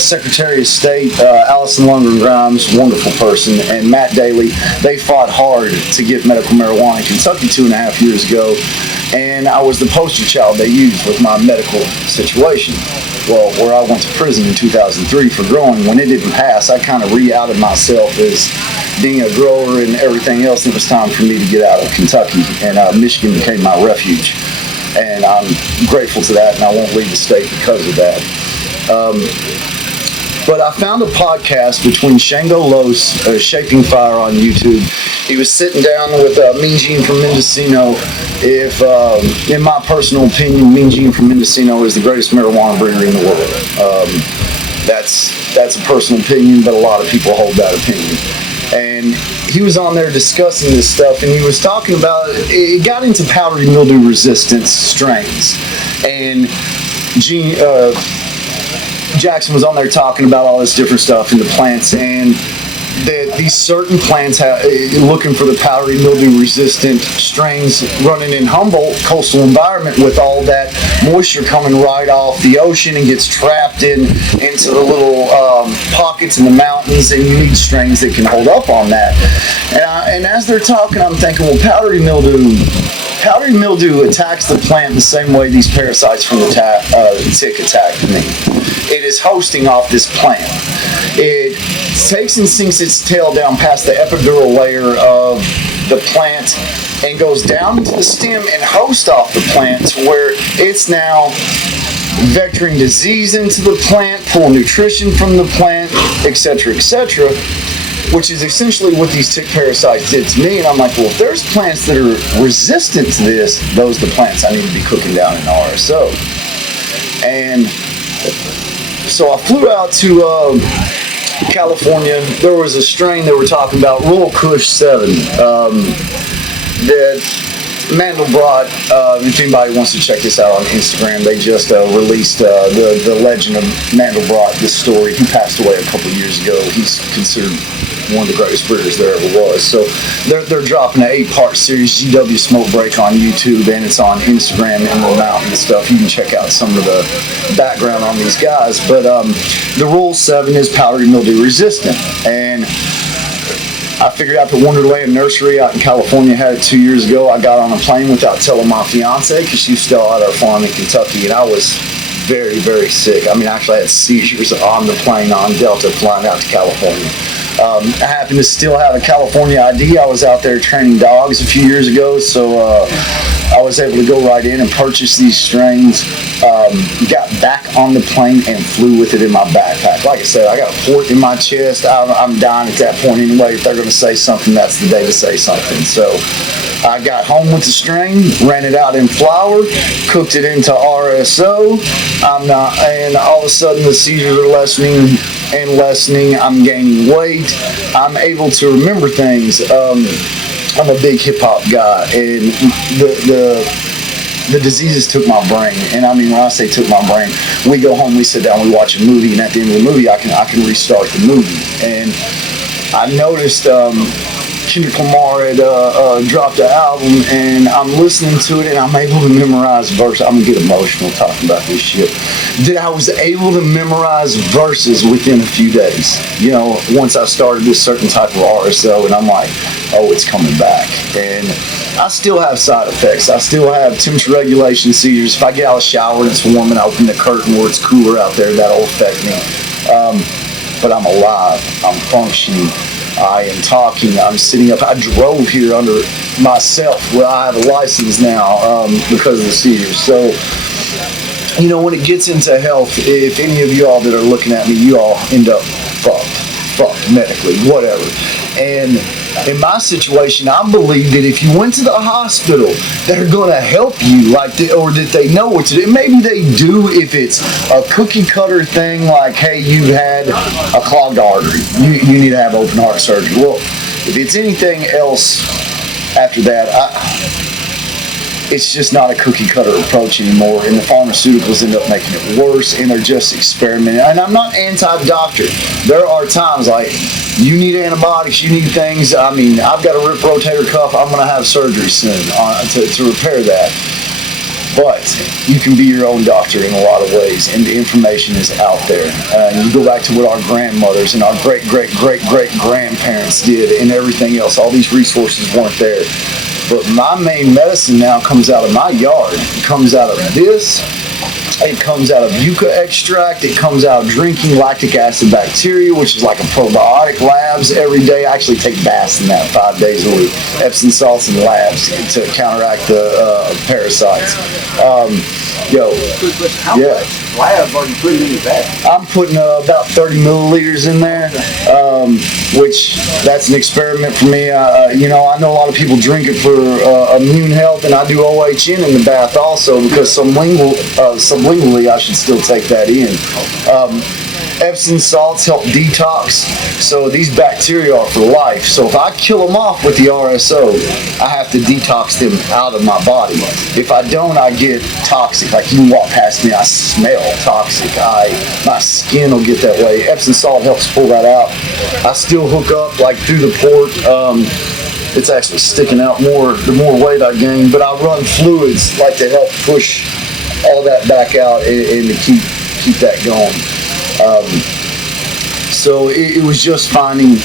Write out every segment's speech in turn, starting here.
Secretary of State Allison Lundgren Grimes, wonderful person, and Matt Daley, they fought hard to get medical marijuana in Kentucky 2.5 years ago, and I was the poster child they used with my medical situation. Well, where I went to prison in 2003 for growing, when it didn't pass, I kind of re-outed myself as being a grower and everything else, and it was time for me to get out of Kentucky, and Michigan became my refuge. And I'm grateful to that, and I won't leave the state because of that. But I found a podcast between Shango Los, Shaping Fire on YouTube. He was sitting down with Mean Gene from Mendocino. In my personal opinion, Mean Gene from Mendocino is the greatest marijuana breeder in the world. That's a personal opinion, but a lot of people hold that opinion. And he was on there discussing this stuff, and he was talking about, it got into powdery mildew resistance strains. And Jackson was on there talking about all this different stuff in the plants, and that these certain plants looking for the powdery mildew resistant strains running in Humboldt coastal environment with all that moisture coming right off the ocean and gets trapped into the little pockets in the mountains, and you need strains that can hold up on that. And as they're talking, I'm thinking, well, powdery mildew attacks the plant the same way these parasites from the tick attacked me. It is hosting off this plant. It takes and sinks its tail down past the epidural layer of the plant and goes down into the stem and hosts off the plant to where it's now vectoring disease into the plant, pulling nutrition from the plant, etc., etc., which is essentially what these tick parasites did to me. And I'm like, well, if there's plants that are resistant to this, those are the plants I need to be cooking down in RSO. And so I flew out to California. There was a strain that we're talking about, Royal Kush 7, that Mandelbrot, if anybody wants to check this out on Instagram, they just released the legend of Mandelbrot, this story. He passed away a couple years ago. He's considered one of the greatest breeders there ever was. So they're dropping an 8-part series, GW Smoke Break, on YouTube, and it's on Instagram, Emerald Mountain and stuff. You can check out some of the background on these guys. But the Rule 7 is powdery mildew resistant, and I figured out the Wonderland Nursery out in California had it 2 years ago. I got on a plane without telling my fiance, because she was still at our farm in Kentucky, and I was very, very sick. I mean, actually I had seizures on the plane on Delta flying out to California. I happen to still have a California ID. I was out there training dogs a few years ago, so I was able to go right in and purchase these strains. Got back on the plane and flew with it in my backpack. Like I said, I got a port in my chest. I'm dying at that point anyway. If they're going to say something, that's the day to say something. So I got home with the strain, ran it out in flour, cooked it into RSO, and all of a sudden the seizures are lessening and lessening. I'm gaining weight. I'm able to remember things. I'm a big hip hop guy, and the diseases took my brain. And I mean, when I say took my brain, we go home, we sit down, we watch a movie, and at the end of the movie, I can restart the movie. And I noticed Kendrick Lamar had dropped an album, and I'm listening to it, and I'm able to memorize verses. I'm gonna get emotional talking about this shit. That I was able to memorize verses within a few days. You know, once I started this certain type of RSO, and I'm like, oh, it's coming back. And I still have side effects. I still have temperature regulation seizures. If I get out of the shower and it's warm and I open the curtain where it's cooler out there, that'll affect me. But I'm alive. I'm functioning. I am talking. I'm sitting up. I drove here under myself. Well, I have a license now because of the seizures. So, you know, when it gets into health, if any of you all that are looking at me, you all end up fucked medically, whatever. And in my situation, I believe that if you went to the hospital, they're going to help you, or that they know what to do. Maybe they do if it's a cookie cutter thing, like, hey, you had a clogged artery, you need to have open heart surgery. Well, if it's anything else after that, it's just not a cookie cutter approach anymore, and the pharmaceuticals end up making it worse, and they're just experimenting. And I'm not anti-doctor. There are times like, you need antibiotics, you need things. I mean, I've got a rip rotator cuff. I'm going to have surgery soon to repair that. but you can be your own doctor in a lot of ways, and the information is out there. You go back to what our grandmothers and our great-great-great-great-grandparents did and everything else. All these resources weren't there. But my main medicine now comes out of my yard. It comes out of this. It comes out of yucca extract. It comes out of drinking lactic acid bacteria, which is like a probiotic. Labs every day. I actually take baths in that 5 days a week. Epsom salts and labs to counteract the parasites. How much labs are you putting in your bath? I'm putting about 30 milliliters in there, which that's an experiment for me. I know a lot of people drink it for immune health, and I do OHN in the bath also because sublingually I should still take that in. Epsom salts help detox, so these bacteria are for life. So if I kill them off with the RSO, I have to detox them out of my body. If I don't, I get toxic. Like you can walk past me, I smell toxic. My skin will get that way. Epsom salt helps pull that out. I still hook up like through the port. It's actually sticking out more the more weight I gain, but I run fluids like to help push all that back out and to keep that going. So it was just finding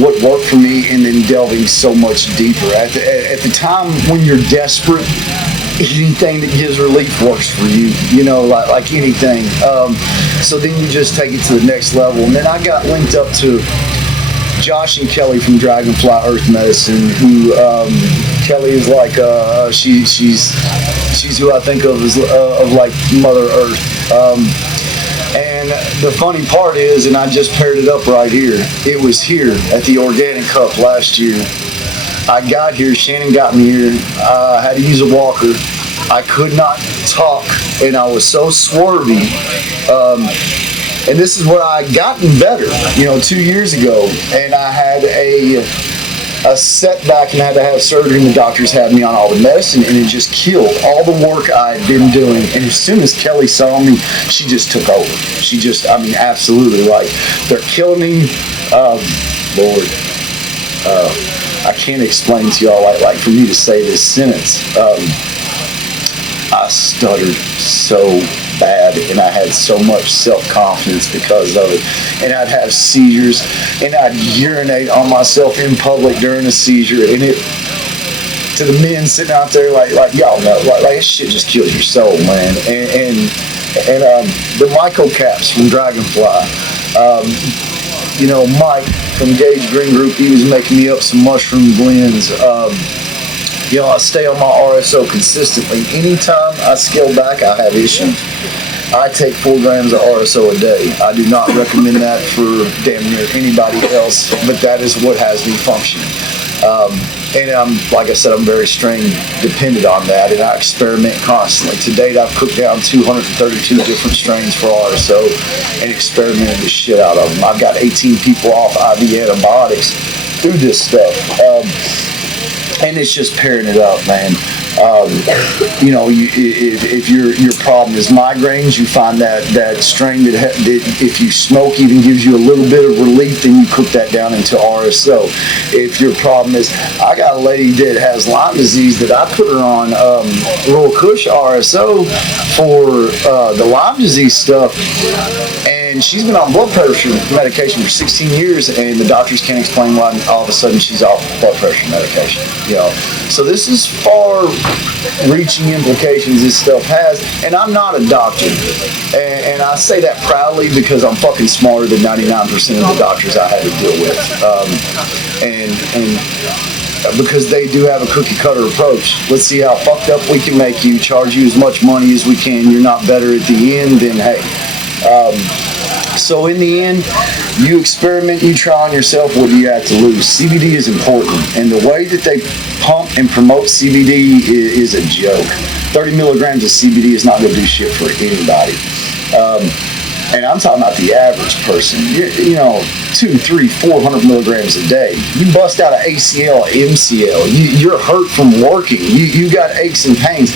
what worked for me and then delving so much deeper. At the time when you're desperate, anything that gives relief works for you, like anything. So then you just take it to the next level. And then I got linked up to Josh and Kelly from Dragonfly Earth Medicine, who Kelly is like she's who I think of as of like Mother Earth. And the funny part is, and I just paired it up right here, it was here at the Organic Cup last year. I got here, Shannon got me here, I had to use a walker. I could not talk, and I was so swervy. And this is what I gotten better, 2 years ago. And I had a setback and had to have surgery, and the doctors had me on all the medicine, and it just killed all the work I had been doing. And as soon as Kelly saw me, she just took over. She just, absolutely, like, they're killing me. Lord, I can't explain to y'all, like for me to say this sentence, I stuttered so bad, and I had so much self-confidence because of it. And I'd have seizures, and I'd urinate on myself in public during a seizure, and it, to the men sitting out there, like y'all know, like this shit just kills your soul, man. And the Michael Caps from Dragonfly, Mike from GAGE Green Group, he was making me up some mushroom blends. I stay on my RSO consistently. Anytime I scale back, I have issues. I take 4 grams of RSO a day. I do not recommend that for damn near anybody else, but that is what has me functioning. And like I said, I'm very strain dependent on that, and I experiment constantly. To date, I've cooked down 232 different strains for RSO and experimented the shit out of them. I've got 18 people off IV antibiotics through this stuff. And it's just pairing it up, man. If your problem is migraines, you find that strain that if you smoke even gives you a little bit of relief, then you cook that down into RSO. If your problem is, I got a lady that has Lyme disease that I put her on Royal Kush RSO for the Lyme disease stuff, and she's been on blood pressure medication for 16 years, and the doctors can't explain why all of a sudden she's off blood pressure medication. So this is far-reaching implications this stuff has, and I'm not a doctor, and I say that proudly because I'm fucking smarter than 99% of the doctors I had to deal with, and because they do have a cookie-cutter approach. Let's see how fucked up we can make you, charge you as much money as we can. You're not better at the end, then hey. So in the end, you experiment, you try on yourself, what do you have to lose? CBD is important, and the way that they pump and promote CBD is a joke. 30 milligrams of CBD is not going to do shit for anybody. And I'm talking about the average person. 200, 300, 400 milligrams a day. You bust out an ACL, MCL. You're hurt from working. You got aches and pains.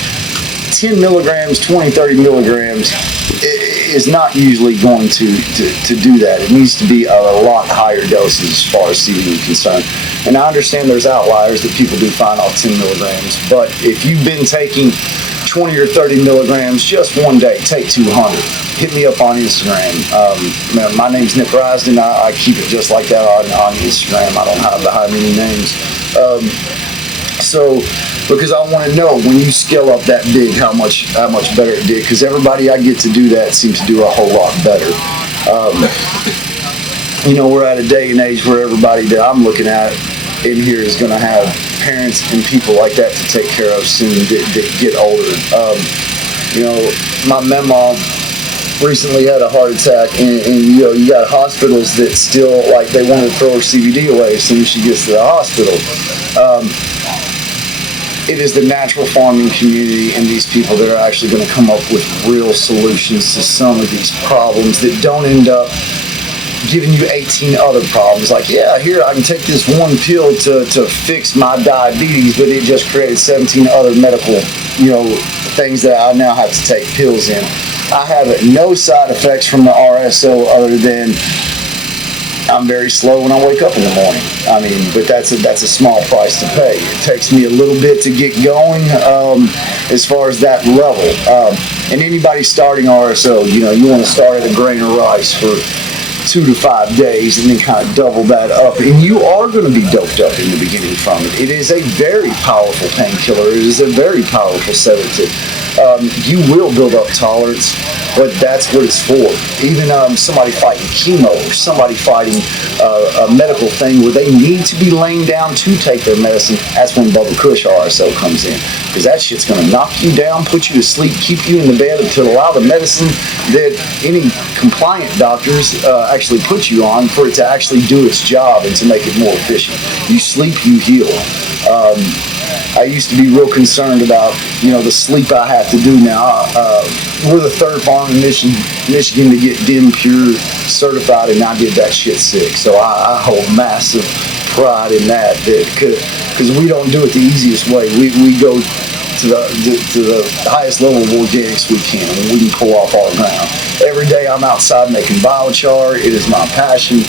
10 milligrams, 20, 30 milligrams is not usually going to do that. It needs to be a lot higher doses as far as CBD is concerned. And I understand there's outliers that people do fine off 10 milligrams, but if you've been taking 20 or 30 milligrams just one day. Take 200. Hit me up on Instagram. My name's Nick Risden. I keep it just like that on Instagram. I don't have to hide many names. So, because I want to know when you scale up that big, how much better it did. Because everybody I get to do that seems to do a whole lot better. You know, we're at a day and age where everybody that I'm looking at in here is going to have parents and people like that to take care of soon that get older. You know, my mama recently had a heart attack, and you know, you got hospitals that still, like, they want to throw her CBD away as soon as she gets to the hospital. It is the natural farming community and these people that are actually going to come up with real solutions to some of these problems that don't end up giving you 18 other problems. Like, yeah, here, I can take this one pill to fix my diabetes, but it just created 17 other medical, you know, things that I now have to take pills in. I have no side effects from the RSO other than I'm very slow when I wake up in the morning. I mean, but that's a small price to pay. It takes me a little bit to get going as far as that level. And anybody starting RSO, you know, you want to start at a grain of rice for 2 to 5 days and then kind of double that up, and you are going to be doped up in the beginning from it. It is a very powerful painkiller. It is a very powerful sedative. You will build up tolerance, but that's what it's for. Even somebody fighting chemo or somebody fighting a medical thing where they need to be laying down to take their medicine, that's when Bubba Kush RSO comes in, because that shit's going to knock you down, put you to sleep, keep you in the bed to allow the medicine that any compliant doctors actually put you on for it to actually do its job and to make it more efficient. You sleep, you heal. I used to be real concerned about, you know, the sleep I have to do now. We're the third farm in Michigan to get DIM Pure certified, and I did that shit sick. So I hold massive pride in that because we don't do it the easiest way. We go to the highest level of organics we can, and we can pull off our ground. Every day I'm outside making biochar. It is my passion.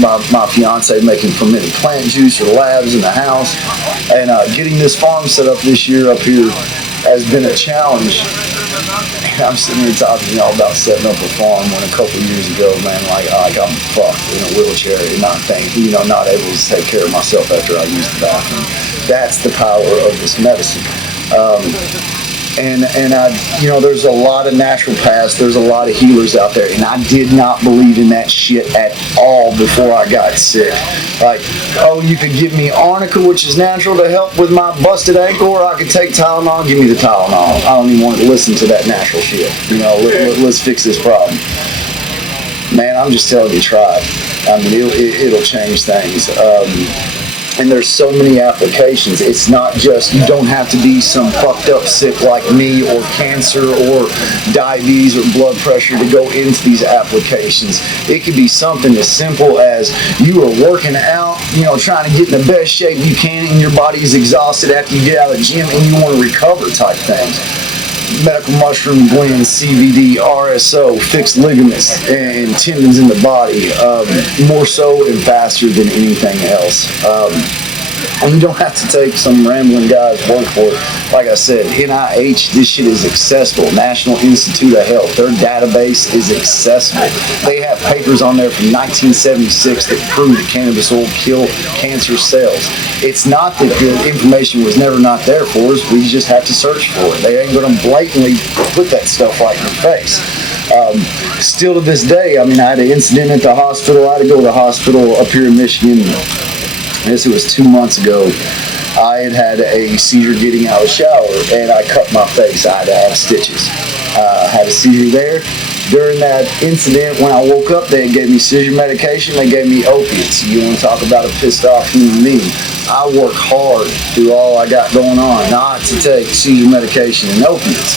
My fiance making fermented plant juice for the labs in the house, and getting this farm set up this year up here has been a challenge. And I'm sitting here talking to y'all about setting up a farm when a couple years ago, man, like I'm fucked in a wheelchair and not able to take care of myself after I use the bathroom. That's the power of this medicine. And I, you know, there's a lot of natural paths, there's a lot of healers out there, and I did not believe in that shit at all before I got sick. Like, oh, you could give me arnica, which is natural, to help with my busted ankle, or I could take Tylenol. Give me the Tylenol. I don't even want to listen to that natural shit. You know, let's fix this problem. Man, I'm just telling you, try it. I mean, it'll change things. And there's so many applications. It's not just, you don't have to be some fucked up sick like me, or cancer, or diabetes, or blood pressure to go into these applications. It could be something as simple as you are working out, you know, trying to get in the best shape you can, and your body is exhausted after you get out of the gym and you want to recover type things. Medical mushroom blend, CBD, RSO, fixed ligaments and tendons in the body, more so and faster than anything else. And you don't have to take some rambling guy's word for it. Like I said, NIH, this shit is accessible. National Institute of Health, their database is accessible. They have papers on there from 1976 that prove that cannabis oil kill cancer cells. It's not that the information was never not there for us. We just have to search for it. They ain't going to blatantly put that stuff right in your face. Still to this day, I mean, I had an incident at the hospital. I had to go to the hospital up here in Michigan. I guess it was 2 months ago. I had a seizure getting out of the shower, and I cut my face. I had to have stitches. I had a seizure there. During that incident, when I woke up, they gave me seizure medication. They gave me opiates. You want to talk about a pissed off human being? I work hard through all I got going on not to take seizure medication and opiates.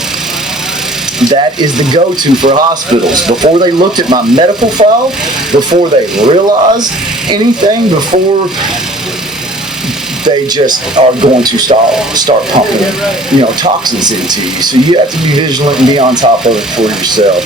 That is the go-to for hospitals. Before they looked at my medical file, before they realized anything, before they just are going to start pumping, you know, toxins into you. So you have to be vigilant and be on top of it for yourself.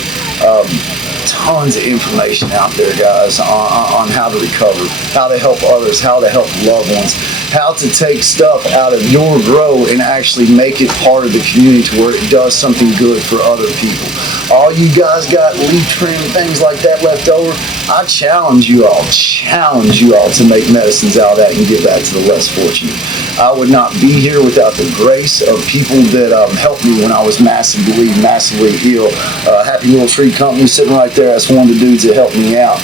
Tons of information out there, guys, on how to recover, how to help others, how to help loved ones, how to take stuff out of your grow and actually make it part of the community to where it does something good for other people. All you guys got leaf trim, things like that left over, I challenge you all to make medicines out of that and give that to the less fortunate. I would not be here without the grace of people that helped me when I was massively ill. Happy Little Tree Company sitting right there, that's one of the dudes that helped me out.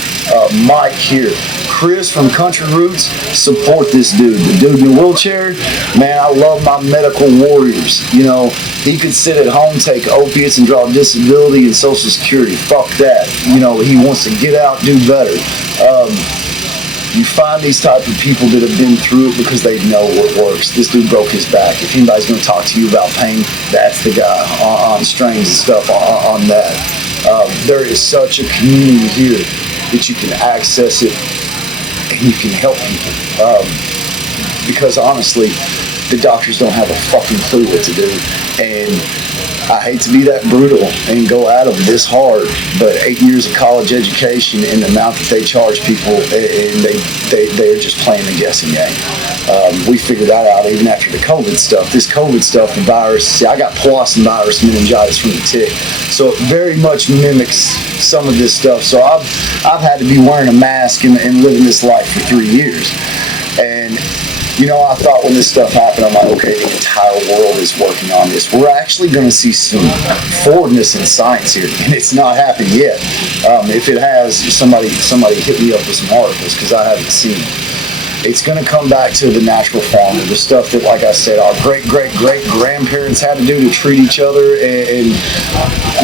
Mike here. Chris from Country Roots, support this dude. The dude in the wheelchair, man, I love my medical warriors. You know, he could sit at home, take opiates, and draw disability and Social Security. Fuck that. You know, he wants to get out, do better. You find these type of people that have been through it because they know what works. This dude broke his back. If anybody's going to talk to you about pain, that's the guy on strains and stuff on that. There is such a community here that you can access it and you can help people. Because honestly, the doctors don't have a fucking clue what to do. And I hate to be that brutal and go at them this hard, but 8 years of college education and the amount that they charge people, and they're just playing a guessing game. We figured that out even after the COVID stuff. This COVID stuff, the virus, see, I got Powassan virus meningitis from the tick, so it very much mimics some of this stuff. So I've had to be wearing a mask and living this life for 3 years. And you know, I thought when this stuff happened, I'm like, okay, the entire world is working on this. We're actually going to see some forwardness in science here, and it's not happened yet. If it has, somebody hit me up with some articles because I haven't seen it. It's going to come back to the natural farmer, the stuff that, like I said, our great-great-great-grandparents had to do to treat each other, and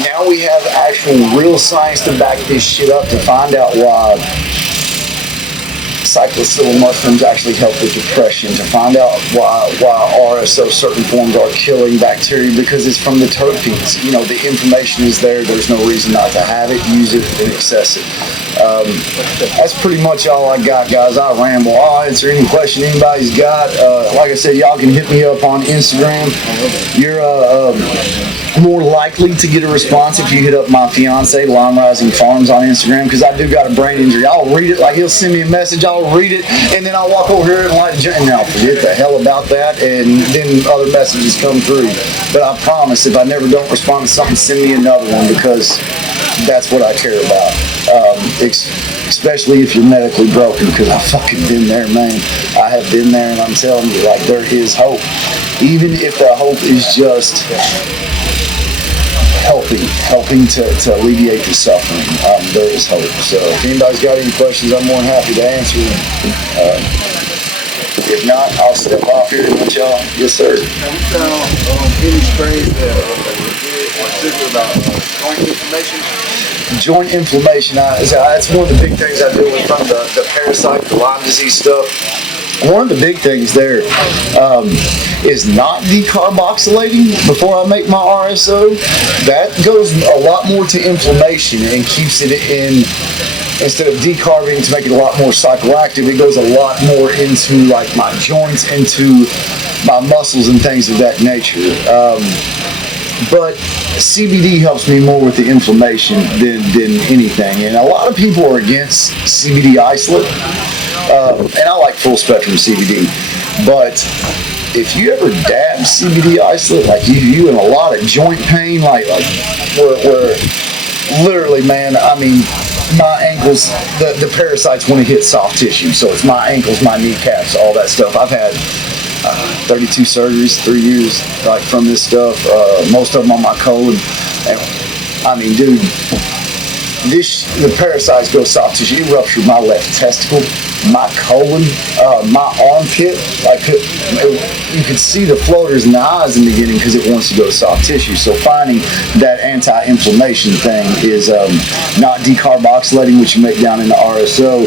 now we have actual real science to back this shit up to find out why cyclosyllum mushrooms actually help with depression, to find out why RSO certain forms are killing bacteria, because it's from the terpenes. You know, the information is there. There's no reason not to have it, use it, and access it. That's pretty much all I got, guys. I ramble. I'll answer any question anybody's got. Like I said, y'all can hit me up on Instagram. You're more likely to get a response if you hit up my fiance, Lyme Rising Farms, on Instagram, because I do got a brain injury. I'll read it, like he'll send me a message, I'll read it, and then I'll walk over here and light a joint, and then I'll forget the hell about that, and then other messages come through. But I promise, if I never don't respond to something, send me another one, because that's what I care about. Especially if you're medically broken, because I've fucking been there, man. I have been there, and I'm telling you, like, there is hope. Even if the hope is just helping to alleviate the suffering, there is hope. So if anybody's got any questions, I'm more than happy to answer them. If not, I'll step off here and let y'all. Yes, sir. Have you found any sprays that are particular about joint inflammation? Joint inflammation, that's one of the big things I do from the parasite, the Lyme disease stuff. One of the big things there is not decarboxylating before I make my RSO. That goes a lot more to inflammation and keeps it in. Instead of decarbing to make it a lot more psychoactive, it goes a lot more into like my joints, into my muscles and things of that nature. But CBD helps me more with the inflammation than anything. And a lot of people are against CBD isolate. And I like full spectrum CBD. But if you ever dab CBD isolate, like you in a lot of joint pain, like where literally, man, I mean, my ankles, the parasites want to hit soft tissue. So it's my ankles, my kneecaps, all that stuff. I've had 32 surgeries, 3 years, like from this stuff, most of them on my colon. And I mean, dude, the parasites go soft tissue. It ruptured my left testicle, my colon, my armpit. Like, you could see the floaters in the eyes in the beginning because it wants to go to soft tissue. So finding that anti-inflammation thing is not decarboxylating, which you make down in the RSO.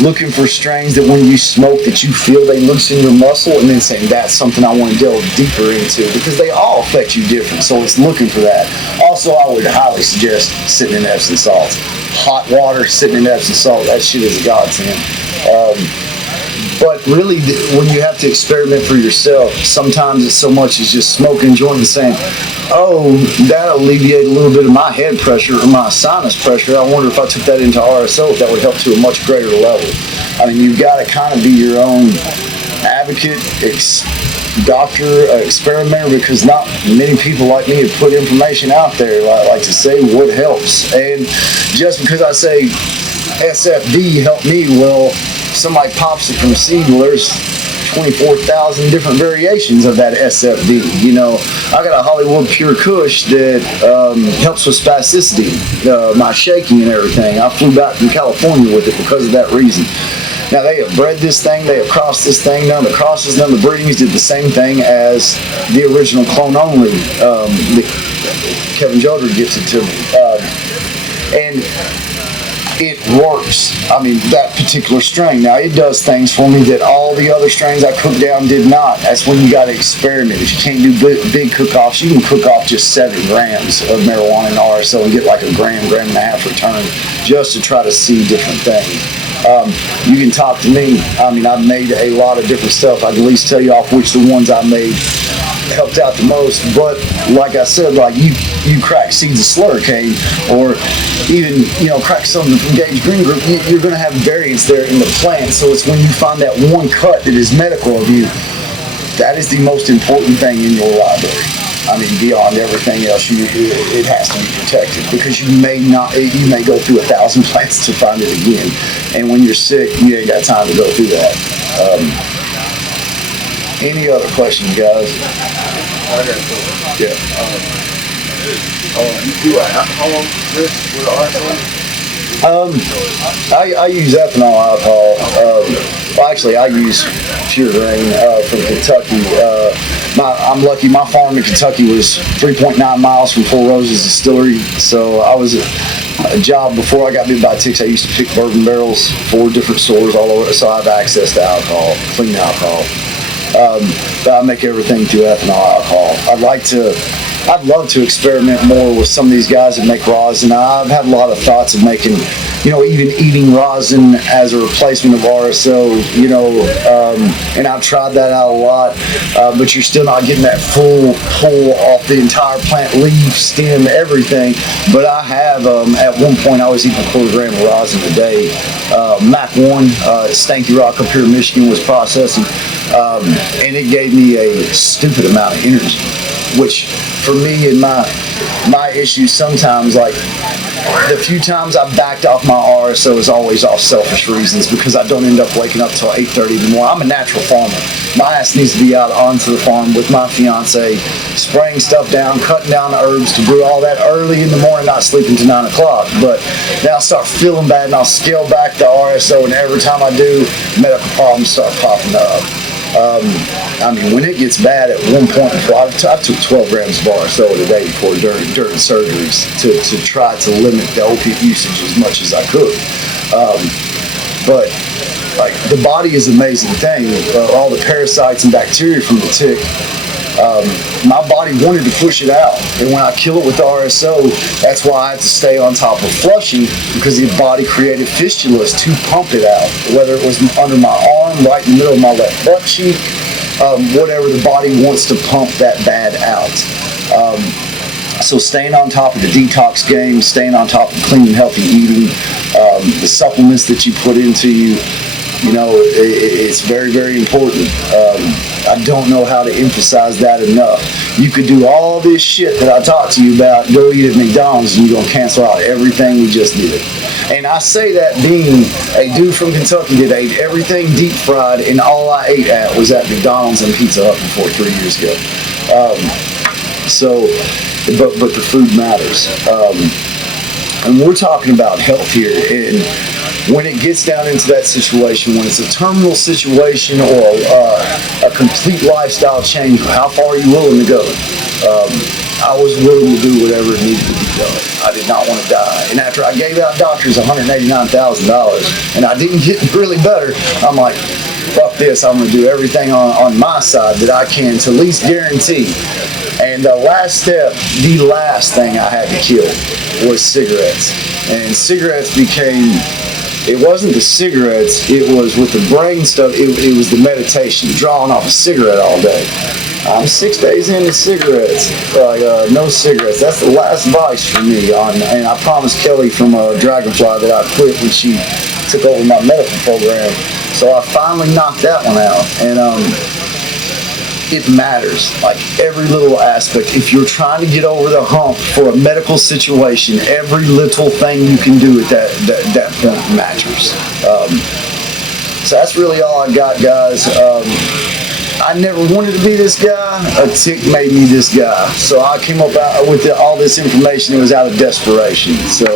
Looking for strains that when you smoke that you feel they loosen your muscle, and then saying that's something I want to delve deeper into, because they all affect you different. So it's looking for that. Also, I would highly suggest sitting in Epsom salts. Hot water, sitting in Epsom salt, that shit is a godsend. But But really, when you have to experiment for yourself, sometimes it's so much as just smoking a joint and saying, oh, that'll alleviate a little bit of my head pressure or my sinus pressure. I wonder if I took that into RSO, if that would help to a much greater level. I mean, you've got to kind of be your own advocate, doctor, experimenter, because not many people like me have put information out there, like to say what helps. And just because I say SFD helped me, well, somebody pops it from seed, well, there's 24,000 different variations of that SFD. You know, I got a Hollywood Pure Kush that helps with spasticity, my shaking and everything. I flew back from California with it because of that reason. Now, they have bred this thing, they have crossed this thing, none of the crosses, none of the breedings did the same thing as the original clone only that Kevin Jodrell gifted to me. And it works. I mean, that particular strain. Now, it does things for me that all the other strains I cooked down did not. That's when you got to experiment. If you can't do big cook-offs, you can cook off just 7 grams of marijuana in RSO and get like a gram and a half return just to try to see different things. You can talk to me. I mean, I've made a lot of different stuff. I can at least tell you off which the ones I made helped out the most. But like I said, like you crack seeds of slurricane, or even, you know, crack something from GAGE Green Group, you're going to have variance there in the plant. So it's when you find that one cut that is medical of you, that is the most important thing in your library. I mean, beyond everything else, it has to be protected, because you may go through 1,000 plants to find it again. And when you're sick, you ain't got time to go through that. Any other questions, guys? I got Yeah. you do a alcohol risk with RSO? I use ethanol alcohol. Well, actually, I use pure grain from Kentucky. I'm lucky. My farm in Kentucky was 3.9 miles from Four Roses Distillery. So I was a job before I got bit by ticks. I used to pick bourbon barrels for different stores all over. So I have access to alcohol, clean alcohol. But I make everything through ethanol alcohol. I'd love to experiment more with some of these guys that make rosin. I've had a lot of thoughts of making, you know, even eating rosin as a replacement of RSO, you know, and I've tried that out a lot, but you're still not getting that full pull off the entire plant, leaf, stem, everything. But I have, at one point, I was eating a quarter gram of rosin a day. Mac 1, Stanky Rock up here in Michigan, was processing, and it gave me a stupid amount of energy, which for me and my issues sometimes, like the few times I backed off my RSO is always off selfish reasons, because I don't end up waking up till 8:30 in the morning. I'm a natural farmer. My ass needs to be out onto the farm with my fiance, spraying stuff down, cutting down the herbs to brew all that early in the morning, not sleeping till 9 o'clock. But then I'll start feeling bad and I'll scale back the RSO, and every time I do, medical problems start popping up. I mean, when it gets bad, at one point before, I took 12 grams of RSO a day before during surgeries to try to limit the opiate usage as much as I could. But like, the body is an amazing thing. All the parasites and bacteria from the tick, my body wanted to push it out, and when I kill it with the RSO, that's why I had to stay on top of flushing, because the body created fistulas to pump it out, whether it was under my arm, right in the middle of my left butt cheek, whatever, the body wants to pump that bad out. So staying on top of the detox game, staying on top of clean and healthy eating, the supplements that you put into you, you know, it's very, very important. I don't know how to emphasize that enough. You could do all this shit that I talked to you about, go eat at McDonald's, and you're going to cancel out everything we just did. And I say that being a dude from Kentucky that ate everything deep fried, and all I ate at was at McDonald's and Pizza Hut before 3 years ago. But the food matters. And we're talking about health here, and when it gets down into that situation, when it's a terminal situation or a complete lifestyle change, how far are you willing to go? I was willing to do whatever it needed to be done. I did not want to die. And after I gave out doctors $189,000 and I didn't get really better, I'm like, fuck this, I'm going to do everything on my side that I can to at least guarantee. And the last step, the last thing I had to kill was cigarettes. And cigarettes became It wasn't the cigarettes, it was with the brain stuff, it was the meditation, drawing off a cigarette all day. I'm 6 days into cigarettes, no cigarettes. That's the last vice for me. And I promised Kelly from Dragonfly that I'd quit when she took over my medical program. So I finally knocked that one out. And it matters, like every little aspect. If you're trying to get over the hump for a medical situation, every little thing you can do at that point matters. So that's really all I got, guys. I never wanted to be this guy. A tick made me this guy. So I came up with all this information. It was out of desperation. So